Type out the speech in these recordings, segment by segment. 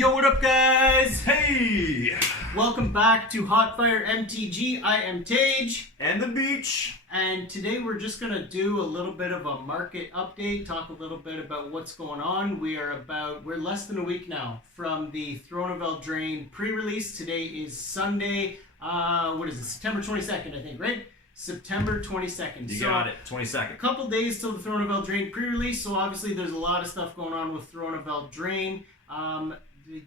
Yo, what up, guys? Hey! Welcome back to Hotfire MTG. I am Tage. And the beach. And today we're just going to do a little bit of a market update, talk a little bit about what's going on. We're less than a week now from the Throne of Eldraine pre-release. Today is Sunday, September 22nd, I think, right? September 22nd. You got it, 22nd. A couple days till the Throne of Eldraine pre-release, so obviously there's a lot of stuff going on with Throne of Eldraine.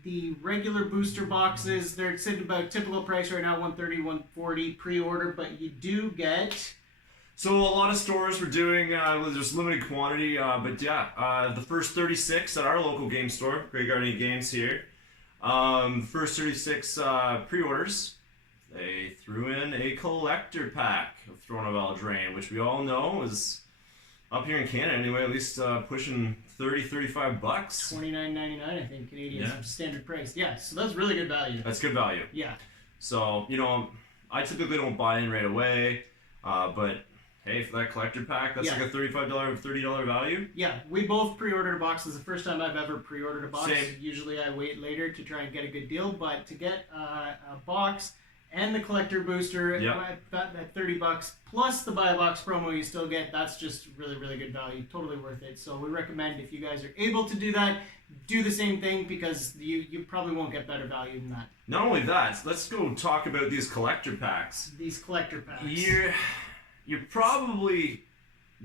The regular booster boxes, they're sitting about typical price right now, $130, $140 pre-order, but you do get... So a lot of stores were doing, there's limited quantity, but yeah, the first 36 at our local game store, Great Guardian Games here, first 36 pre-orders, they threw in a collector pack of Throne of Eldraine, which we all know is, up here in Canada anyway, at least pushing $30-35 bucks. $29.99, I think, Canadian standard price. Yeah, so that's really good value. That's good value. Yeah. So, you know, I typically don't buy in right away, but hey, for that collector pack, that's like a $35, $30 value. Yeah, we both pre-ordered a box. This is the first time I've ever pre-ordered a box. Same. Usually I wait later to try and get a good deal, but to get a box and the collector booster at $30 plus the buy a box promo you still get, that's just really, really good value. Totally worth it. So we recommend, if you guys are able to do that, do the same thing, because you probably won't get better value than that. Not only that, let's go talk about these collector packs. These collector packs. You're probably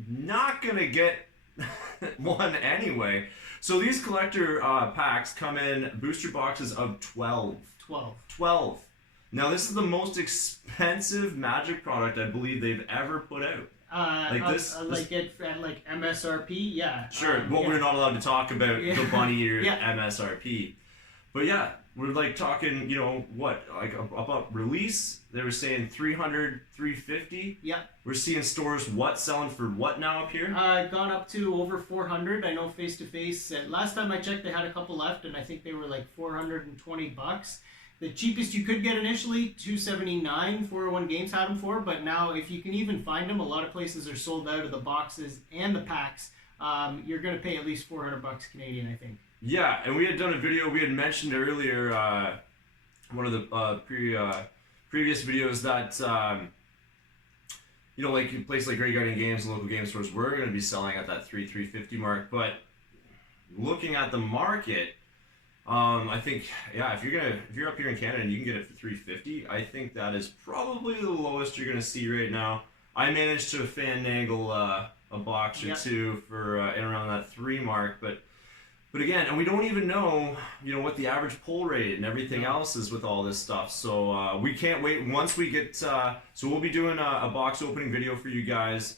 not going to get one anyway. So these collector packs come in booster boxes of 12. 12. Now, this is the most expensive Magic product I believe they've ever put out. Like MSRP, yeah. Sure, we're not allowed to talk about the bunny or MSRP. But yeah, we're like talking, you know, what, like about release, they were saying $300, $350. Yeah. We're seeing stores selling for what now up here? Gone up to over 400. I know face to face. Last time I checked, they had a couple left, and I think they were like $420. The cheapest you could get initially, $279, 401 Games had them for, but now if you can even find them, a lot of places are sold out of the boxes and the packs. You're going to pay at least $400 Canadian, I think. Yeah, and we had done a video, we had mentioned earlier, one of the previous videos that, you know, like places like Great Guardian Games and local game stores, we're going to be selling at that $350 mark, but looking at the market, I think, yeah, if you're up here in Canada and you can get it for $350, I think that is probably the lowest you're gonna see right now. I managed to finagle a box or two for in around that $3 mark, but again, and we don't even know, you know, what the average pull rate and everything else is with all this stuff. So we can't wait once we get. So we'll be doing a box opening video for you guys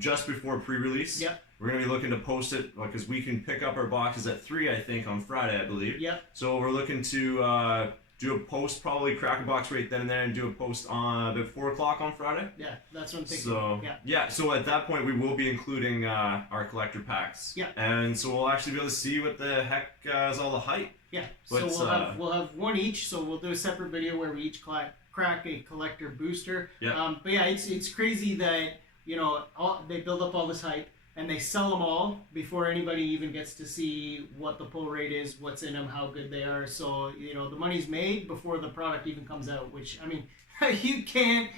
just before pre-release. Yep. We're going to be looking to post it because we can pick up our boxes at 3, I think, on Friday, I believe. Yep. So we're looking to do a post, probably crack a box right then and there, and do a post on about 4 o'clock on Friday. Yeah, that's what I'm thinking. So, so at that point, we will be including our collector packs. Yeah. And so we'll actually be able to see what the heck is all the hype. Yeah, but, so we'll have one each, so we'll do a separate video where we each crack a collector booster. Yeah. But yeah, it's crazy that, you know, they build up all this hype, and they sell them all before anybody even gets to see what the pull rate is, what's in them, how good they are. So, you know, the money's made before the product even comes out, which, I mean, you can't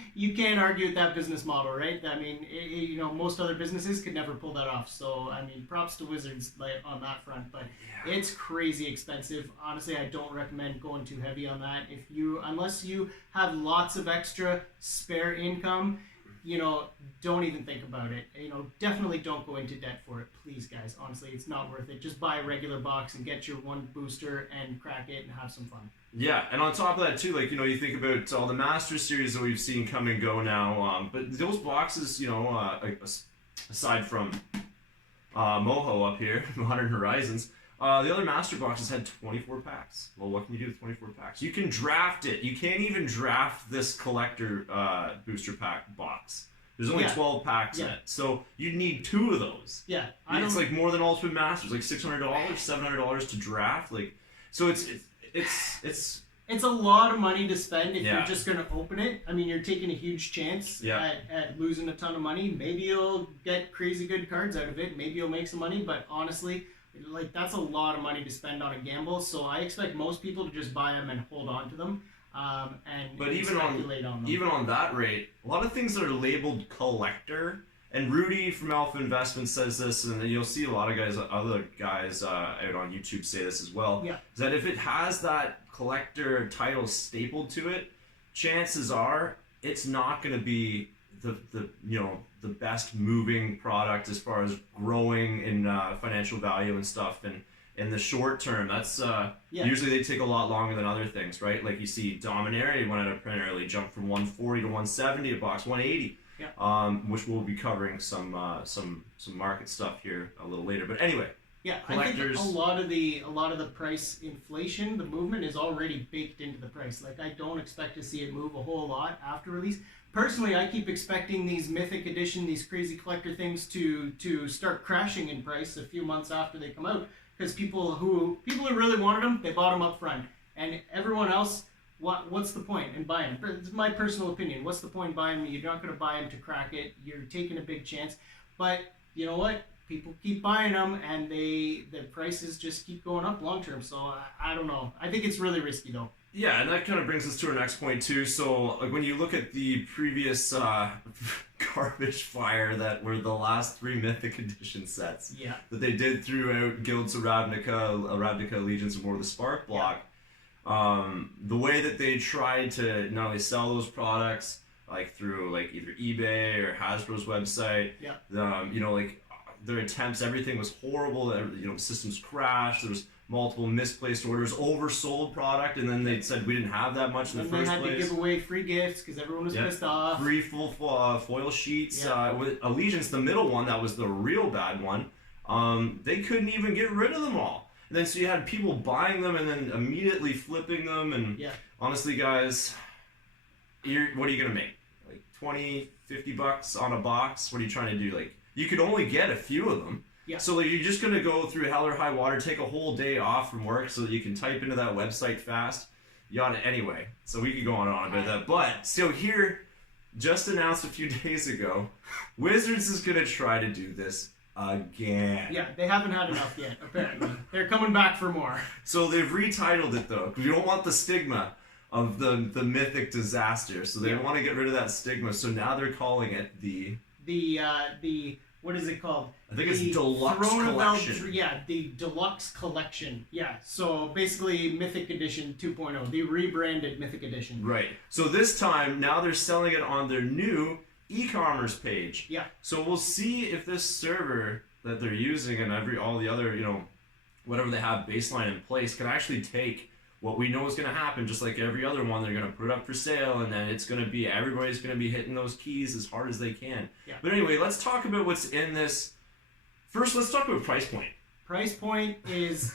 argue with that business model, right? I mean, you know, most other businesses could never pull that off. So, I mean, props to Wizards on that front, but it's crazy expensive. Honestly, I don't recommend going too heavy on that. Unless you have lots of extra spare income, you know, don't even think about it. You know, definitely don't go into debt for it. Please, guys, honestly, it's not worth it. Just buy a regular box and get your one booster and crack it and have some fun. Yeah, and on top of that, too, like, you know, you think about all the Masters series that we've seen come and go now, but those boxes, you know, aside from Moho up here, Modern Horizons, the other Master boxes had 24 packs. Well, what can you do with 24 packs? You can draft it. You can't even draft this collector booster pack box. There's only 12 packs in it. So you'd need 2 of those. Yeah. It's like more than Ultimate Masters, like $600, $700 to draft. Like, so it's a lot of money to spend if you're just going to open it. I mean, you're taking a huge chance at losing a ton of money. Maybe you'll get crazy good cards out of it. Maybe you'll make some money, but honestly, like that's a lot of money to spend on a gamble. So I expect most people to just buy them and hold on to them, and But even speculate on them. even on that rate, a lot of things that are labeled collector. And Rudy from Alpha Investments says this, and you'll see a lot of other guys out on YouTube say this as well. Yeah. Is that if it has that collector title stapled to it, chances are it's not going to be the best moving product as far as growing in financial value and stuff. And in the short term, that's usually they take a lot longer than other things, right? Like you see Dominaria went out of print early, jumped from 140 to 170 a box, 180. Yeah. Which we'll be covering some market stuff here a little later. But anyway, yeah, collectors. I think a lot of the price inflation, the movement is already baked into the price. Like I don't expect to see it move a whole lot after release. Personally, I keep expecting these Mythic Edition, these crazy collector things to start crashing in price a few months after they come out, because people who really wanted them, they bought them up front, and everyone else. What's the point in buying them? It's my personal opinion. What's the point in buying them? You're not going to buy them to crack it. You're taking a big chance. But you know what? People keep buying them, and the prices just keep going up long term. So I don't know. I think it's really risky though. Yeah, and that kind of brings us to our next point too. So like when you look at the previous garbage fire that were the last 3 Mythic Edition sets that they did throughout Guilds of Ravnica Allegiance, and War of the Spark block. The way that they tried to not only sell those products like through like either eBay or Hasbro's website, like their attempts, everything was horrible. The systems crashed. There was multiple misplaced orders, oversold product, and then they said we didn't have that much in the first place. They had to give away free gifts because everyone was pissed off. Free full foil sheets. With Allegiance, the middle one, that was the real bad one. They couldn't even get rid of them all. And then so you had people buying them and then immediately flipping them. And honestly, guys, what are you going to make? Like 20, 50 bucks on a box? What are you trying to do? Like, you could only get a few of them. Yeah. So like, you're just going to go through hell or high water, take a whole day off from work so that you can type into that website fast. Anyway, so we could go on about that. But so here, just announced a few days ago, Wizards is going to try to do this again. Yeah, they haven't had enough yet, apparently. They're coming back for more. So they've retitled it, though, because you don't want the stigma of the mythic disaster. So they want to get rid of that stigma. So now they're calling it the what is it called? I think it's Deluxe Collection. The Deluxe Collection. Yeah, so basically Mythic Edition 2.0, the rebranded Mythic Edition. Right. So this time, now they're selling it on their new e-commerce page. Yeah. So we'll see if this server that they're using and all the other, whatever they have baseline in place can actually take what we know is going to happen, just like every other one. They're going to put it up for sale, and then everybody's going to be hitting those keys as hard as they can. Yeah. But anyway, let's talk about what's in this. First, let's talk about price point. Price point is,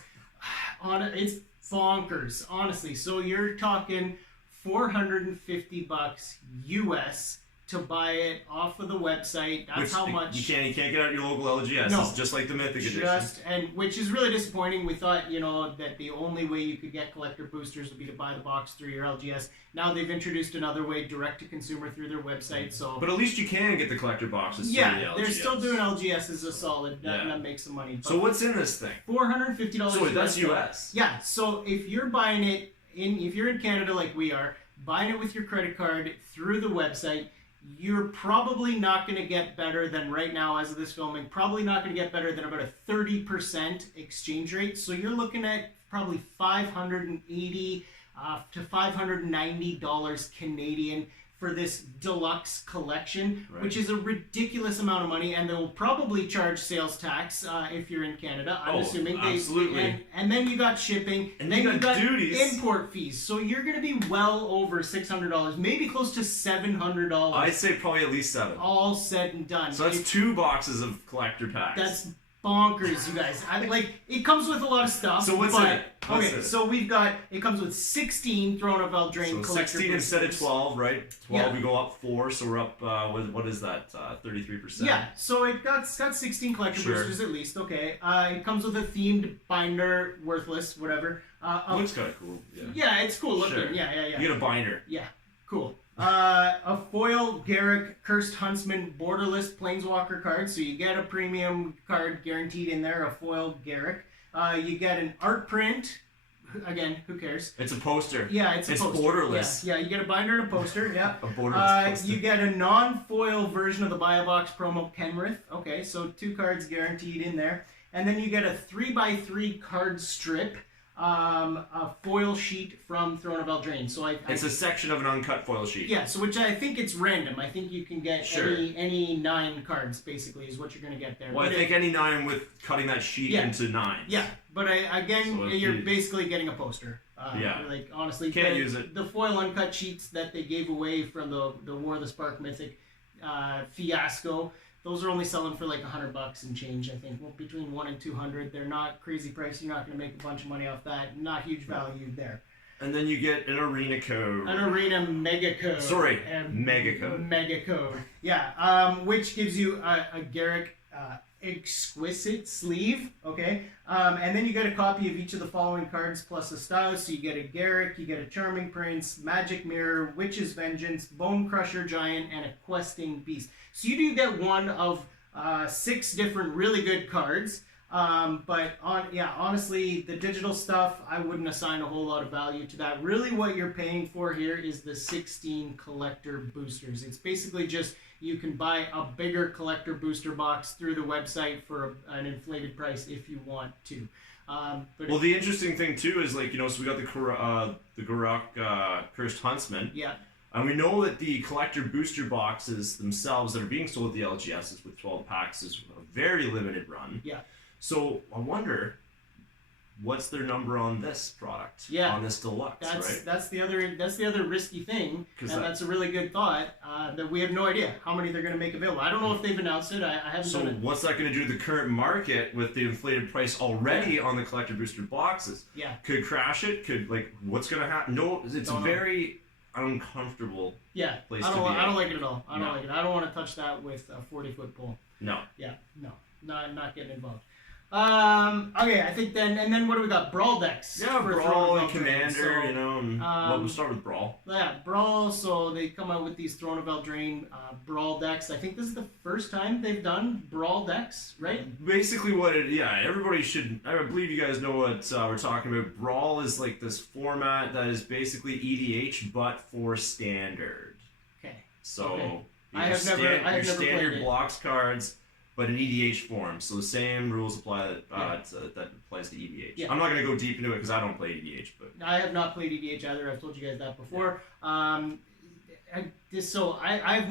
it's bonkers, honestly. So you're talking $450 US to buy it off of the website. That's how much. You can't get out your local LGS. No, it's just like the Mythic Edition. Which is really disappointing. We thought, that the only way you could get collector boosters would be to buy the box through your LGS. Now they've introduced another way, direct to consumer through their website. So, but at least you can get the collector boxes through the LGS. They're still doing LGS as a solid. That makes some money. But so what's in this thing? $450. So that's US. Yeah. So if you're buying it if you're in Canada like we are, buying it with your credit card through the website, you're probably not going to get better than right now as of this filming, probably not going to get better than about a 30% exchange rate. So you're looking at probably $580 to $590 Canadian for this deluxe collection, which is a ridiculous amount of money, and they'll probably charge sales tax if you're in Canada. I'm assuming absolutely. And then you got shipping, and then you got duties, import fees. So you're going to be well over $600, maybe close to $700. I'd say probably at least $700. All said and done. So that's 2 boxes of collector packs. That's bonkers, you guys. It comes with a lot of stuff. So what's in it? So it comes with 16 Throne of Eldraine collector 16 instead of 12, right? 12, we go up 4, so we're up, what is that, 33%? Yeah, so it's got 16 collector boosters at least, okay. It comes with a themed binder, worthless, whatever. Looks kind of cool. Yeah, it's cool looking. Sure. Yeah. You get a binder. Yeah, cool. A foil Garrick Cursed Huntsman borderless Planeswalker card, so you get a premium card guaranteed in there, a foil Garrick. You get an art print. Again, who cares? It's a poster. Yeah, it's a poster. Borderless. Yeah, you get a binder and a poster. Yeah. A borderless poster. You get a non-foil version of the Buy a Box promo Kenrith. Okay, so 2 cards guaranteed in there. And then you get a 3x3 card strip, a foil sheet from Throne of Eldraine. So it's a section of an uncut foil sheet. Yeah, so which I think it's random. I think you can get any 9 cards, basically, is what you're going to get there. Well, but I think any 9 with cutting that sheet into 9. Yeah, but you're basically getting a poster. Like, honestly, can't use it. The foil uncut sheets that they gave away from the War of the Spark Mythic fiasco, those are only selling for like $100 and change, I think. Well, between 100 and 200. They're not crazy price. You're not going to make a bunch of money off that. Not huge value there. And then you get an arena code. An arena mega code. Sorry, mega code. Mega code. Yeah, which gives you a Garrick exquisite sleeve. Okay, and then you get a copy of each of the following cards plus a style. So you get a Garrick, you get a Charming Prince, Magic Mirror, Witch's Vengeance, Bone Crusher Giant, and a Questing Beast. So you do get one of 6 different really good cards. But honestly, the digital stuff, I wouldn't assign a whole lot of value to that. Really what you're paying for here is the 16 collector boosters. It's basically just you can buy a bigger collector booster box through the website for an inflated price if you want to. Well, the interesting thing too is, like, so we got the Garruk Cursed Huntsman. Yeah. And we know that the collector booster boxes themselves that are being sold at the LGSs with 12 packs is a very limited run. Yeah. So I wonder, what's their number on this product? Yeah. On this deluxe, right? That's the other risky thing, and that's a really good thought. That we have no idea how many they're going to make available. I don't know if they've announced it. I haven't. So what's that going to do to the current market with the inflated price already on the collector booster boxes? Yeah. Could crash it? Could, like, what's going to happen? No, it's very uncomfortable. Yeah. Place I to be don't like it at all. I don't like it. I don't want to touch that with a 40-foot pole. No. Yeah. No. Not getting involved. Okay, I think then what do we got? Brawl Decks. Yeah, Brawl and Commander, so, we'll start with Brawl. Yeah, Brawl, so they come out with these Throne of Eldraine Brawl Decks. I think this is the first time they've done Brawl Decks, right? Basically everybody should, I believe you guys know what we're talking about. Brawl is like this format that is basically EDH, but for Standard. Okay. So, I have never standard blocks cards, but in EDH form, so the same rules apply that applies to EDH. Yeah. I'm not going to go deep into it because I don't play EDH, but I have not played EDH either. I've told you guys that before. I've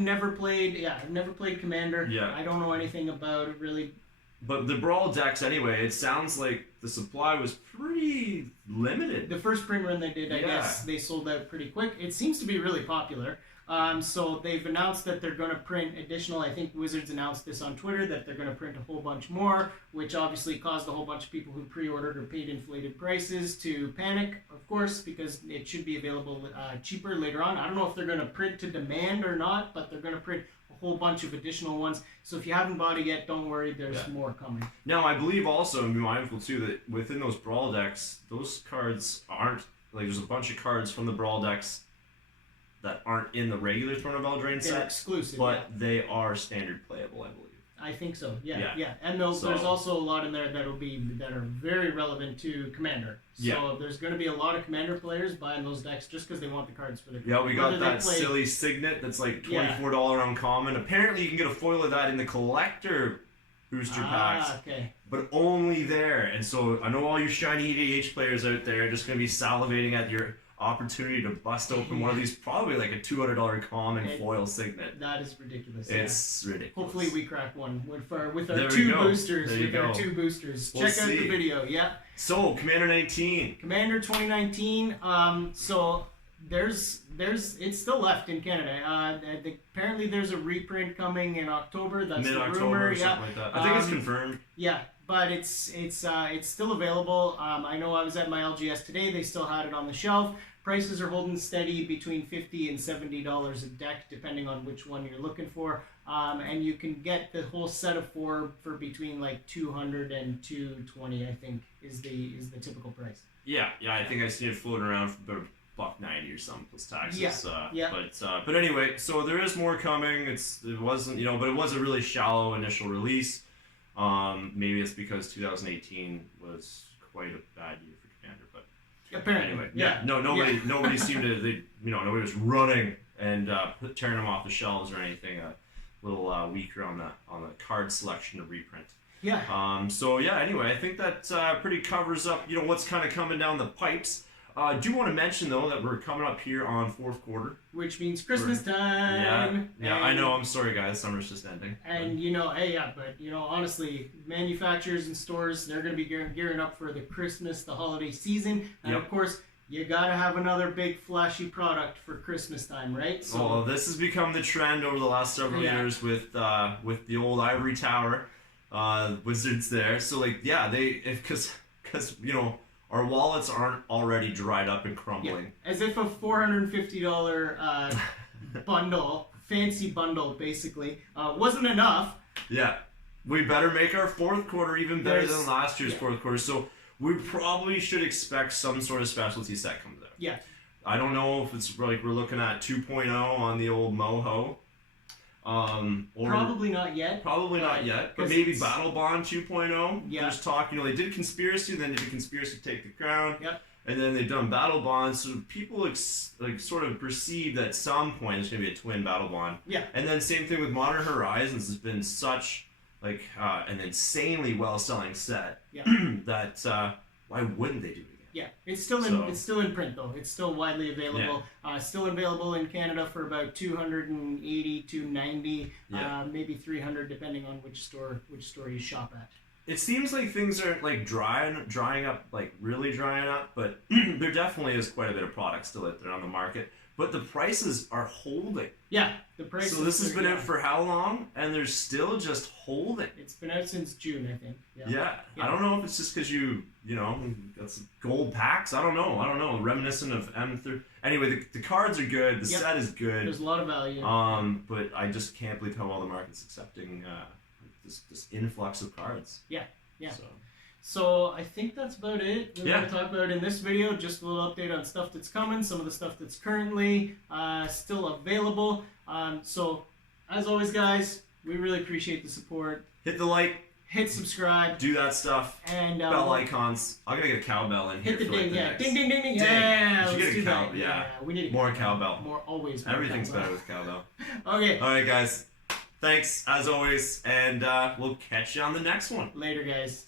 never played. I've never played Commander. Yeah. I don't know anything about it really. But the Brawl decks, anyway, it sounds like the supply was pretty limited. The first spring run they did, I guess, they sold out pretty quick. It seems to be really popular. So they've announced that they're going to print additional. I think Wizards announced this on Twitter that they're going to print a whole bunch more, which obviously caused a whole bunch of people who pre-ordered or paid inflated prices to panic, of course, because it should be available cheaper later on. I don't know if they're going to print to demand or not, but they're going to print a whole bunch of additional ones. So if you haven't bought it yet, don't worry, there's more coming. Now, I believe also, and be mindful too, that within those Brawl decks, those cards aren't, like, there's a bunch of cards from the Brawl decks that aren't in the regular Throne of Eldraine set. They're exclusive, but they are standard playable, I believe. I think so. Yeah. And there's also a lot in there that are very relevant to Commander. So there's going to be a lot of Commander players buying those decks just because they want the cards for the. Yeah, we got that silly Signet that's like $24 uncommon. Apparently, you can get a foil of that in the collector booster packs. Okay. But only there. And so I know all you shiny EDH players out there are just going to be salivating at your opportunity to bust open one of these, probably like a $200 common foil Signet. That is ridiculous. It's ridiculous. Hopefully we crack one with our two boosters. We'll Check out the video. Yeah. So Commander 19. Commander 2019. So there's it's still left in Canada. Apparently there's a reprint coming in October. That's mid-October the rumor. Or something like that. I think it's confirmed. Yeah. But it's still available. I know I was at my LGS today. They still had it on the shelf. Prices are holding steady between $50 and $70 a deck, depending on which one you're looking for. And you can get the whole set of 4 for between like $200 and $220. I think is the typical price. Yeah. I think I see it floating around for $1.90 or something plus taxes. But anyway, so there is more coming. It wasn't, you know, but it was a really shallow initial release. Maybe it's because 2018 was quite a bad year for Commander, but apparently, anyway, nobody seemed to, nobody was running and tearing them off the shelves or anything. A little weaker on the card selection to reprint. Yeah. Anyway, I think that pretty covers up, you know, what's kind of coming down the pipes. I do want to mention, though, that we're coming up here on fourth quarter. Which means Christmas time. Yeah, I know. I'm sorry, guys. Summer's just ending. And, but, honestly, manufacturers and stores, they're going to be gearing up for the Christmas, the holiday season. And, of course, you got to have another big, flashy product for Christmas time, right? So, this has become the trend over the last several years with the old Ivory Tower Wizards there. So, because our wallets aren't already dried up and crumbling. Yeah. As if a $450 bundle, fancy bundle, basically, wasn't enough. Yeah. We better make our fourth quarter even better than last year's fourth quarter. So we probably should expect some sort of specialty set comes out. Yeah. I don't know if it's like we're looking at 2.0 on the old Moho. Or probably not yet. Probably not yet, but maybe Battle Bond 2.0. Yeah. There's talk, they did Conspiracy, then they did Conspiracy Take the Crown. Yep. And then they've done Battle Bond, so people sort of perceive that at some point there's going to be a twin Battle Bond. Yeah. And then same thing with Modern Horizons has been such an insanely well-selling set that why wouldn't they do it again? Yeah, it's still in print though. It's still widely available. Yeah. Still available in Canada for about $280 to $290, maybe $300 depending on which store you shop at. It seems like things are drying up, really drying up, but there definitely is quite a bit of product still out there on the market. But the prices are holding. Yeah, the prices. So this has been out for how long? And they're still just holding. It's been out since June, I think. Yeah. I don't know if it's just because that's gold packs. I don't know. Reminiscent of M3. Anyway, the cards are good. The set is good. There's a lot of value. But I just can't believe how well the market's accepting this influx of cards. Yeah. So I think that's about it. We're going to talk about in this video, just a little update on stuff that's coming, some of the stuff that's currently still available. So as always, guys, we really appreciate the support. Hit the like. Hit subscribe. Do that stuff. And bell icons. I'm going to get a cowbell in here. Hit the ding, next. Ding, ding, ding, ding. Ding. Yeah, let's do that. Yeah. We need more cowbell. Always. Everything's better with cowbell. Okay. All right, guys. Thanks, as always, and we'll catch you on the next one. Later, guys.